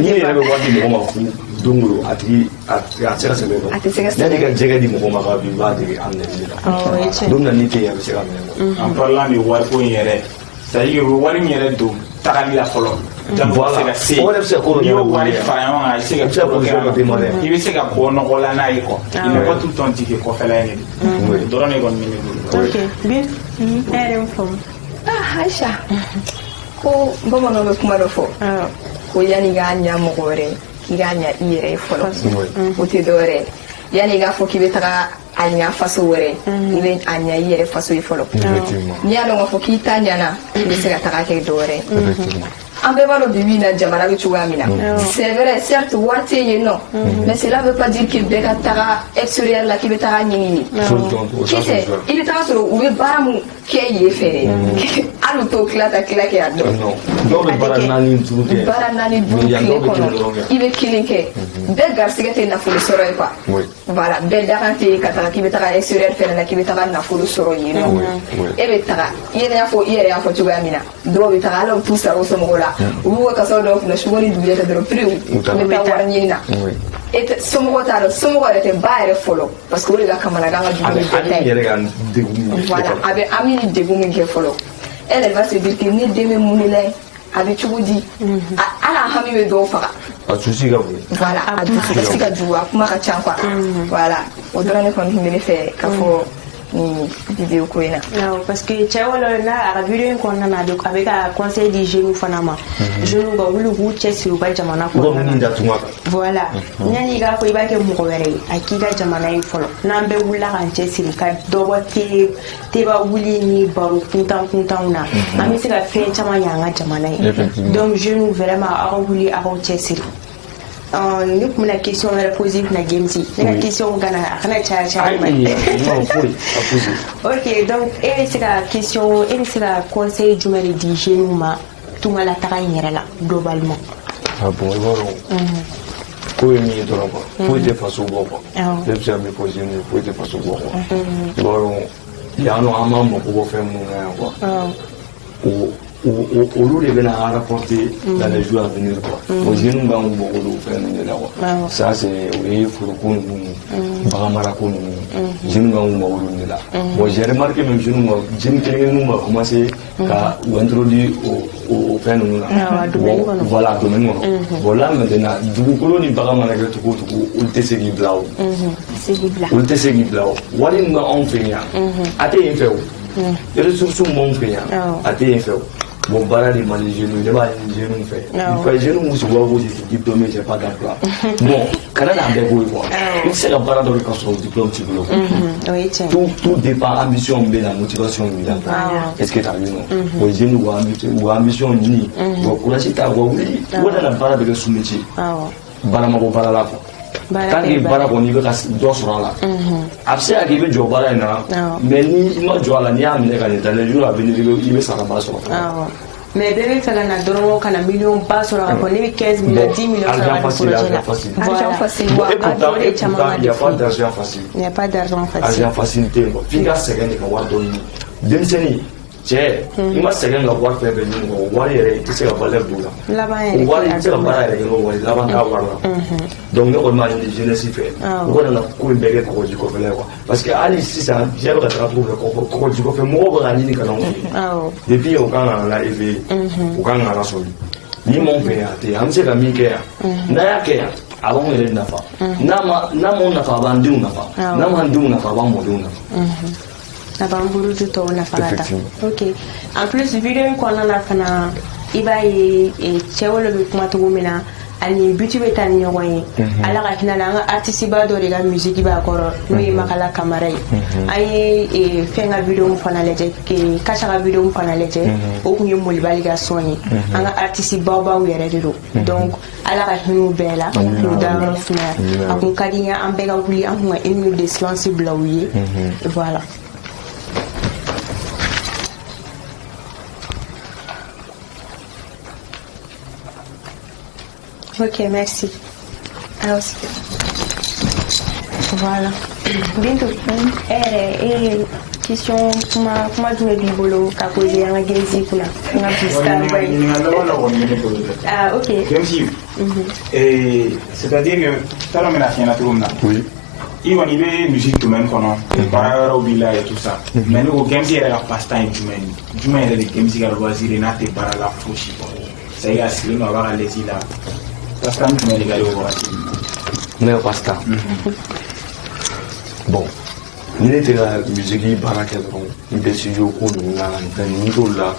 ni yɛrɛ bɛ wari di mɔgɔ ma fu don o don a tigi a tɛ se ka sɛbɛn dɔn yanni ka jɛgɛ di mɔgɔ ma k'a bi i b'a dege amnesty la don na ni tɛ yen a bɛ se ka minɛ en parlant de wari ko in yɛrɛ c'est-à-dire o wari min yɛrɛ don tagali la fɔlɔ voilà o yɛrɛ bɛ se ka ko dɔ n'i y'o wari fara ɲɔgɔn kan i bɛ se ka ko kɛ i bɛ se ka bɔ nɔgɔ la n'a ye quoi il ne faut tout le temps dire que kɔfɛla ye ne de dɔrɔn de kɔni bɛ ne bolo. ok bien e yɛrɛ min faamu. Aisha ko bamananw bɛ kuma dɔ fɔ ko yanni k'a ɲɛ mɔgɔ wɛrɛ k'i k'a ɲɛ i yɛrɛ ye fɔlɔ o tɛ dɔwɛrɛ ye yanni k'a fɔ k'i bɛ taga a ɲɛ faso wɛrɛ i bɛ a ɲɛ i yɛrɛ faso ye fɔlɔ n'i y'a dɔn k'a fɔ k'i ta ɲɛna i bɛ se ka taga kɛ dɔwɛrɛ ye an bɛɛ b'a dɔn bi na jamana bɛ cogoya min na c'est vrai certes wari tɛ yen nɔ mais cela veut pas dire que bɛɛ ka taga extérieur la k'i bɛ taga ɲɛɲini kisɛ i bɛ taga sɔrɔ u bɛ baara min kɛ yen fɛ dɛ hali u t'o tila kɛ a dɔn dɔw bɛ baara 4 5 kɛ baara 4 5 tile kɔnɔ i bɛ 1 kɛ bɛɛ garisɛgɛ tɛ nafolo sɔrɔ ye quoi voilà bɛɛ dakan tɛ ka taga k'i bɛ taga extérieur fɛnɛ na k'i bɛ taga nafolo sɔrɔ yen nɔ e bɛ taga i yɛrɛ y'a fɔ cogoya min na dɔw bɛ taga ala u t'u sara u somɔgɔw la u b'u ka kasaw dɔw kunna suko ni dugujɛ tɛ dɔrɔn piriw u bɛ taa wari ɲini na somɔgɔw t'a dɔn somɔgɔw yɛrɛ tɛ ba yɛrɛ fɔlɔ parce que o de ka kamanagan ka jugu ni bɛɛ ta ye voilà a bɛ an bɛ ni degun min kɛ fɔlɔ elle va se dire que ne den bɛ mun de la ye a bɛ cogo di hali a hami bɛ dɔw faga a dusu ka bon voilà a dusu ka jugu a kuma ka ca quoi voilà o dɔrɔn ne kɔni tun bɛ ne fɛ ka fɔ ni vidéo ko in na parce que cɛ wɛrɛ la a ka vidéo in kɔnɔna na a bɛ ka conseil di jeunes fana ma jeunes ka wuli k'u cɛsiri u ka jamana kɔnɔna na voilà yanni i k'a fɔ i b'a kɛ mɔgɔ wɛrɛ ye a k'i ka jamana ye fɔlɔ n'an bɛɛ wulila k'an cɛsiri ka dɔ bɔ teba wuli ni baro kuntanw na an bɛ se ka fɛn caman ɲɛ an ka jamana ye donc jeunes vraiment aw ka wuli aw k'aw cɛsiri ne kun bɛna question wɛrɛ poser kunna Gemsi ne ka question a kana caya ma ok donc e bɛ se ka conseil jumɛn de di jeunes ma tunga la taga in yɛrɛ la globalement bon i b'a dɔn ko ye min ye dɔrɔn quoi foyi tɛ faso bɔ quoi ne bɛ se ka min fɔ jeunes ye foyi tɛ faso bɔ quoi i b'a dɔn yan nɔ an b'an mako bɔ fɛn minnu na yan quoi olu de bɛna rapporter dans les jours à venir quoi o jeunes b'an bɔ olu fɛn ninnu de la quoi ça c'est o ye foroko ninnu bagan marako ninnu jeunes b'an bɔ olu de la bon j'ai remarqué même jeunes kelen-kelenninw b'a commencer ka u introduire o fɛn ninnu na voilà domaine kɔnɔ bon là maintenant dugukolo ni bagan mana kɛ cogo o cogo olu tɛ se k'i bila o olu tɛ se k'i bila o wari min b'anw fɛ yan a tɛ yen fɛ o ressources m'anw fɛ yan a tɛ yen fɛ o Bon, voilà les jeunes, les jeunes fait. Les jeunes où se voient vous diplômés, j'ai pas d'emploi. Bon, Canada a des beaux quoi. Il sait la parade de l'école diplôme, tu veux. Tout dépend ambition, mais la motivation, évidemment. Est-ce que tu as vu non? Les jeunes ou ambition, ni. Bon, courage, tu as oui. Où est la parade de le sous-métier? Balamako Balala. Tant que bara kɔni bɛ ka dɔ sɔrɔ a la a bɛ se ka kɛ i bɛ jɔ baara in na mais ni i ma jɔ a la n'i y'a minɛ ka ɲɛ le jour à venir i bɛ sara ba sɔrɔ. Mais bɛɛ bɛ fɛ ka na dɔrɔn ka na miliyɔn ba sɔrɔ ka fɔ ne bɛ 15 millions 10 millions sɔrɔ a ka projet la. Argent facile. Il n'y a pas d'argent facile. Il n'y a pas d'argent facile. Argent facilité f'i ka sɛgɛn de ka wari dɔ ɲini denmisɛnnin cɛ i ma sɛgɛn ka wari fɛn fɛn ɲini kɔ wari yɛrɛ i tɛ se ka valeur don o la o wari i tɛ se ka baara yɛrɛ kɛ n'o wari laban t'a wari la donc ne kɔni b'a ɲini jeunesse fɛ u kana na ko in bɛɛ kɛ kɔgɔji kɔfɛla ye quoi parce que hali sisan diɲɛ bɛ ka taga cogo fɛ kɔgɔji kɔfɛ mɔgɔw bɛ ka ɲini ka na anw fɛ depuis o kan ka la éveiller o kan ka lasɔli ni m'anw fɛ yan a tɛ yen an bɛ se ka min kɛ yan n'a y'a kɛ yan a b'anw yɛrɛ nafa n'a m'anw nafa a b'an denw nafa n'a m'an denw nafa a b'an mɔdenw nafa. Ok. En plus, vidéo in kɔnɔna na fana i b'a ye cɛ wolo bɛ kuma cogo min na ani but bɛ taa ni ɲɔgɔn ye ala ka hinɛ na an ka artiste ba dɔ de ka musique b'a kɔrɔ n'o ye Makala Kamara ye an ye fɛn ka vidéo fana lajɛ Kasha ka vidéo fana lajɛ o kun ye Molibali ka son ye an ka artiste baw yɛrɛ de don donc ala ka hinɛ u bɛɛ la k'u da yɔrɔ sumaya a kun ka di n ye an bɛɛ ka wuli an kun ka 1 minute de silence bila u ye voilà. Ok, merci. Alors, voilà. Bientôt. Question comment tu me dis bolo qu'a posé un gezi pour ah ok. C'est-à-dire que ça la menace na tout oui. Il va y musique tout même qu'on par au village et tout ça. Mais nous games il y a passe-temps du même les games il y a loisir et n'a pas la fauche. Ça y est, c'est nous avoir les là. Pasta ni regalé au Brésil. Mais pasta. Bon. Ni était la musique baraka donc il décide au coup de la niveau là.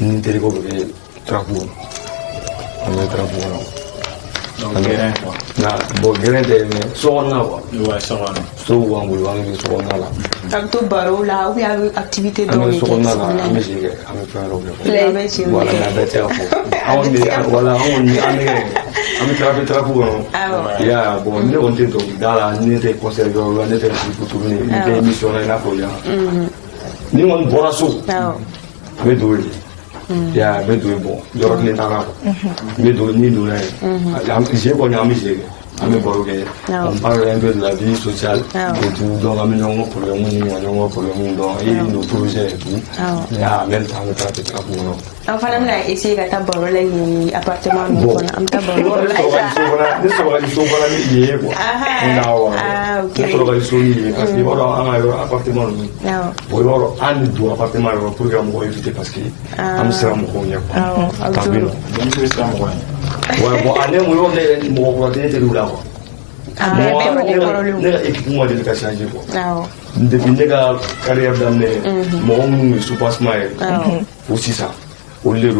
Ni était ko be trapo. On est trapo. Donc guérin quoi. Na bon guérin de so na quoi. Ouais, so na. So wa ngulu wa ngi so na la. Tanto baro la ou ya activité dans les so na la musique avec faire le. Voilà, la bête voilà, on trapo. Ya bon, ne on te donc dans la ni te concert on était pour tourner une émission là pour ya. Ni on bora so. Mais do ya be do bon joro ni tara be do ni do là j'ai bon ami j'ai ami boroge on parle un peu de la vie sociale et tout donc ami non problème donc et nos projets et tout ya même temps on traite trapo non enfin on a essayé de taboro là ni appartement ni on am taboro là ni so ni yé quoi ah ok ni so ni parce que on a appartement ni bon alors on do appartement le programme pour éviter parce que am sera mo ko nya quoi tabino donc c'est ça moi ouais bon année mo ne mo ko te te lula quoi ah ne équipement de ka changer quoi depuis ne ka carrière d'amener mo mu super smile aussi ça au lieu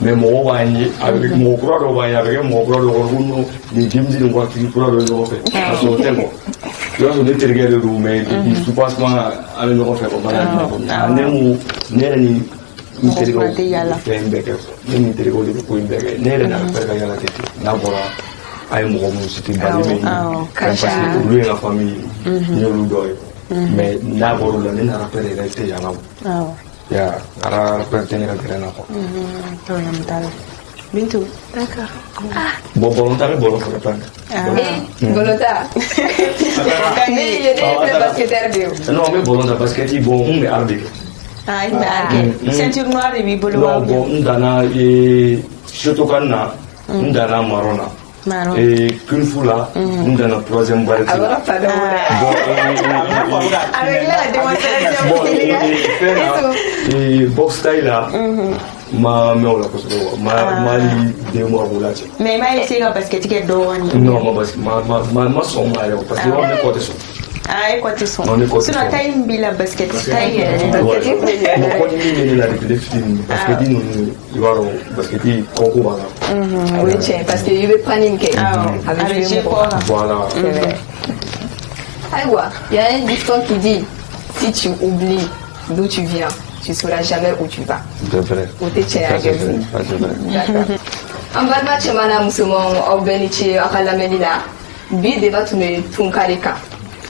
mais mo wa ni avec mo kura do wa ya avec mo kura do ko no ni jimji ni ko kura do no fait parce que tellement yo so ne tergere do mais super smile avec no fait ko bana ne mu ne ni intergo fembeke ni intergo de ko imbeke ne na perga yala tete na bora ay mo ko musiti bali me parce que lui la famille ni lu doy mais na bora la ne na rapere la tete yala ya ara pertene la grena ko Bintu d'accord bon volontaire bon pour prendre volontaire mais il est basketteur bio non mais volontaire parce que il bon mais arbitre ah il a ceinture noire et bolo non bon ndana et shotokanna ndana marona et qu'une fois là ndana troisième barre alors pas de avec la démonstration et box style là ma me on la cause ma de moi voilà mais ma essayer parce que tu es do non ma parce que ma son parce que on est côté ça Ah, et quoi tu sens? On est quoi? Sinon, t'as une bille à basket. T'as une parce que dis nous il va parce que dis concours là. Oui, tiens, parce que je vais prendre une cake. Avec G-Port. Voilà. Aïwa, il y a un dicton qui dit si tu oublies d'où tu viens, tu ne sauras jamais où tu vas. C'est vrai. Ou t'es tiens à Gabon. D'accord. En bas de match, mana musulman au benichi à Kalamelila, bi débat tout karika.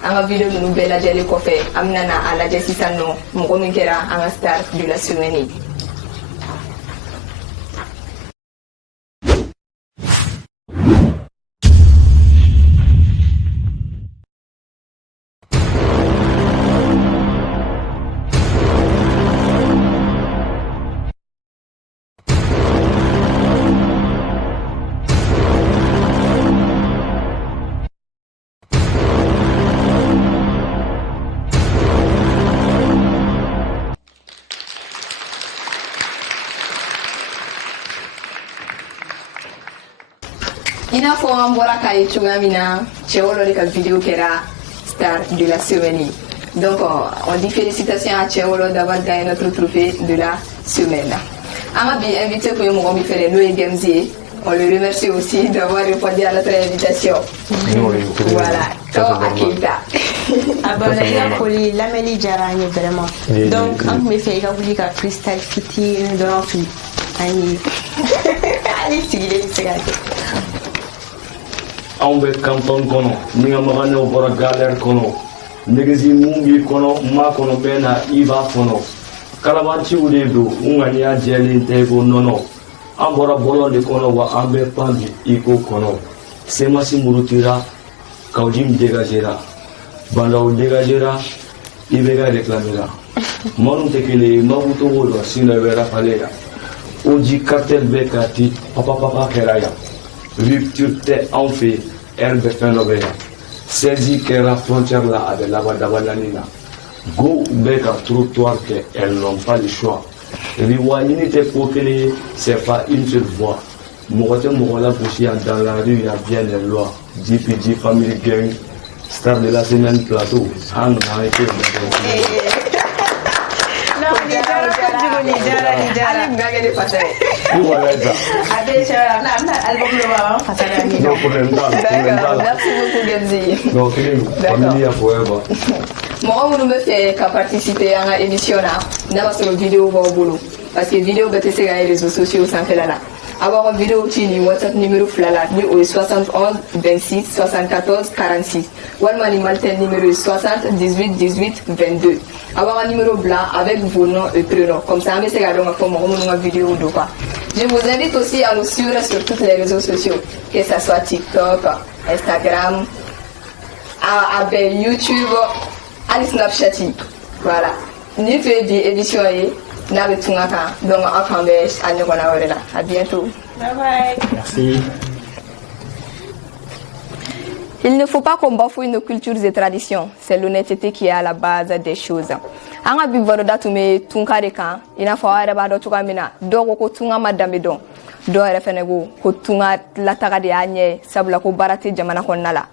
En vidéo nous bella jeli kofe, amnana à la Jessisano, Mugomikera, en star de la semaine. Il a fait un bon accueil sur la mina, chez Olo de vidéo qui era star de la semaine. Donc on dit félicitations à Tchéolo d'avoir gagné notre trophée de la semaine. On a bien invité pour nous faire Noé Gamzi. On le remercie aussi d'avoir répondu à notre invitation. Voilà, comme Akita. Abonnez-vous pour l'Amélie Jarani vraiment. Donc on me fait également un freestyle fiti de l'enfant. Allez, c'est anw bɛ kanton kɔnɔ ni ka maganɛw bɔra galère kɔnɔ negesi mun b'i kɔnɔ ma kɔnɔ bɛɛ na i b'a kɔnɔ kalabanciw de don n ŋaniya jɛlen tɛ ko nɔnɔ an bɔra bɔlɔ de kɔnɔ wa an bɛ pan bi i ko kɔnɔ semasi murutira kawjim dégagera bandaw dégagera i bɛ ka réclamera manu tɛ kelen ye mabutogo dɔ sinɔ i bɛ rafale ya oji cartel bɛ ka ti papapapa kɛra yan rupture tɛ anw fɛ yen bɛ fɛn dɔ bɛ yan saisie kɛra frontière la a bɛ laban dabalani na go bɛ ka trottoir kɛ elles n'ont pas le choix riwa ɲini tɛ ko kelen ye c'est pas une seule voix mɔgɔ tɛ mɔgɔ la gosi yan dans la rue y a bien des lois GPG Family Gang star de la semaine plateau an nana ye kelen Merci beaucoup, Gamzi. donc famille forever. Moi, on me fait participer à l'émission là. N'a pas vidéo au boulot. Parce que vidéo, c'est sur les réseaux sociaux sans faire là. Avoir une vidéo qui est WhatsApp numéro flala, numéro 71 26 74 46. Ou alors le numéro 60 18 18 22. Avoir un numéro blanc avec vos noms et prénoms. Comme ça, on va faire une vidéo de quoi. Je vous invite aussi à nous suivre sur tous les réseaux sociaux, que ce soit TikTok, Instagram, YouTube, à Snapchat. Voilà. Nous faisons des émissions. Donc, à bientôt. Bye bye. Merci. Il ne faut pas qu'on bafouille nos cultures et traditions. C'est l'honnêteté qui est à la base des choses. Anga bi varoda tume tunkare kan ina fa wara ba do tuka mina do ko tunga madame don do re fenego ko tunga la taga de anye sabla ko barate jamana konnala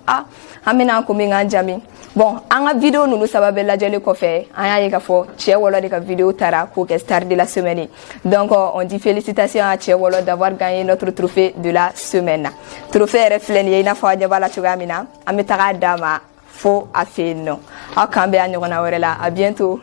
amina ko mi nganjami bon anga vidéo nunu sababe la jeli ko fe anya yeka fo che wolo de ka vidéo tara ko ke star de la semaine. Donc on dit félicitations à Che Wolo d'avoir gagné notre trophée de la semaine. Trophée reflen ina fa jabala tuka mina ametara dama fo afeno akambe anyona orela à bientôt.